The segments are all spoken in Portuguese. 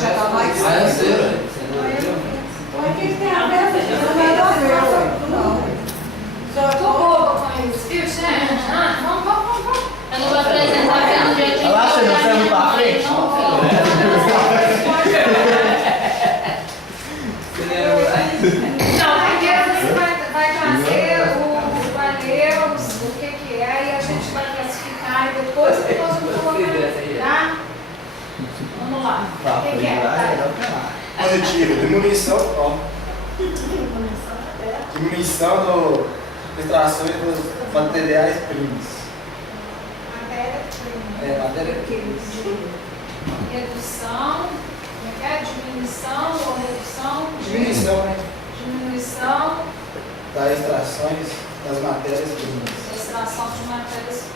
Já está mais Ah, eu sei, velho. Mas que tem a ver? Não. Tô boba com isso, viu, gente? Vamos. Eu não vou apresentar porque no dia que Relaxa, não tá indo pra frente? Não, primeiro você vai trazer vai ler o que é e a gente vai classificar e depois que nós vamos colocar, tá? Vamos lá. O que é? Positivo, diminuição, ó. Diminuição do extrações dos materiais primos. Matéria-prima. Redução, como é que é? Diminuição ou redução? Diminuição, né? Diminuição, Das extrações das matérias primas. extração de matérias-primas.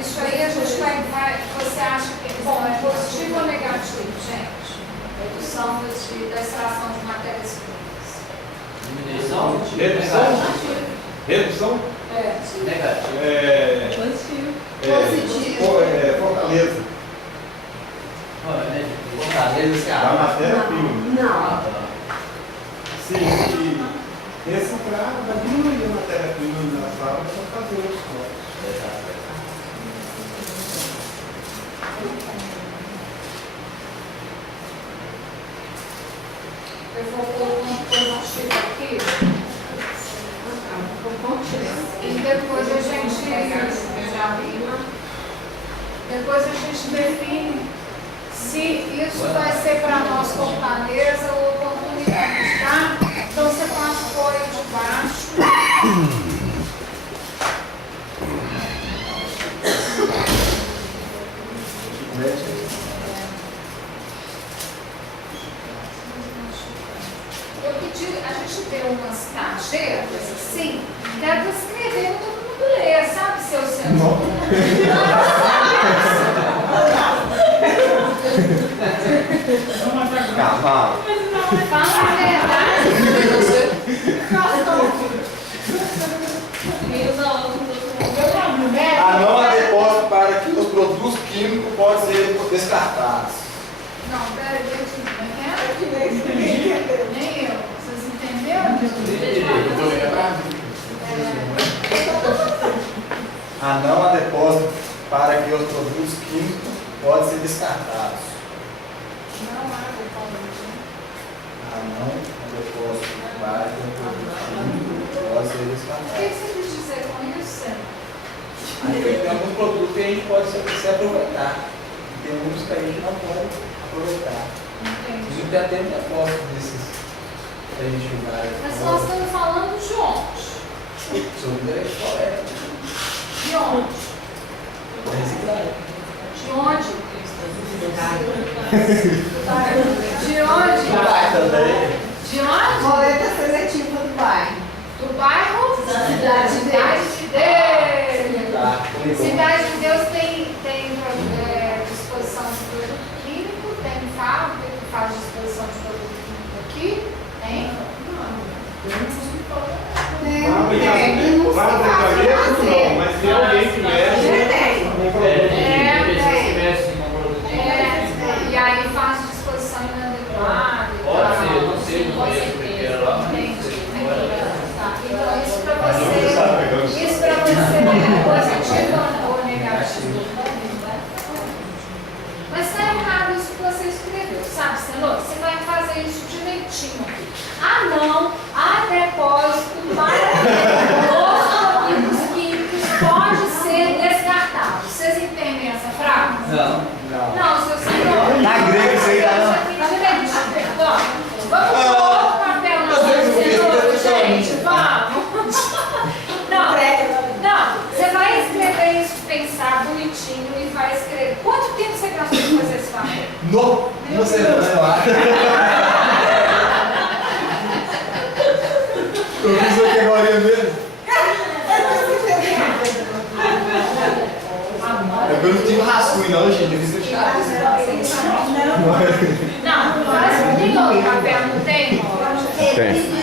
Isso aí a gente vai. Você acha que bom, é positivo ou negativo, gente? Redução da extração de matérias-primas. Diminuição? Redução? É. Negativo. Positivo. Fortaleza. Fortaleza, Da Ceará. matéria-prima. Não. Sim, e reciclar vai diminuir a matéria-prima na sala para fazer os cortes. Eu vou pôr um positivo aqui. E depois a gente define se isso vai ser para nós fortaleza ou oportunidade, tá? Então você faz folha de baixo. Eu pedi, a gente deu umas tarjetas assim, que era para escrever para todo mundo ler, sabe, seu senhor? Cavalo. Fala a verdade. A não há depósito para que os produtos químicos possam ser descartados. Não, peraí, nem eu. Vocês entenderam? A não há depósito para que os produtos químicos possam ser descartados. Não há depósito. A não há depósito para que os produtos químicos possam ser O que descartados. você quis dizer com isso? Aí tem alguns produtos que a gente pode se aproveitar. E tem alguns que a gente não pode aproveitar. Entendi. Inclusive já tem um depósito desses que a gente vai. Mas nós estamos falando de onde? Sobre direito coleta. De onde? Reciclagem. De onde? De onde? Vai também. De onde? Coleta seletiva do bairro. Do bairro? Cidade de Deus. Cidade de Deus. Tá, comigo. Cidade de Deus tem disposição de produto químico, tem fábrica que faz disposição de produto químico aqui, tem? Não, mas tem alguém que mexe com produto. E aí faz disposição inadequada. Pode ser, não sei, não conheço primeiro lá. Então isso para você é positivo ou negativo? Mas está errado isso que você escreveu, sabe, senhor? Você vai fazer isso direitinho aqui. Ah, não, há depósito para produtos químicos pode ser descartado. Vocês entendem essa frase? Não. Não, seu senhor. Tá grego isso aí, tá não? Vamos pôr o papel na mão do senhor, gente, vamos. Não, você vai escrever isso, pensar bonitinho e vai escrever. Quanto tempo você gastou para fazer esse papel? Não sei, eu acho. Eu fiz aqui agora mesmo. Eu não tive rascunho não, gente. Eu fiz o teatro. Não, faz de novo o papel, não tem? Tem.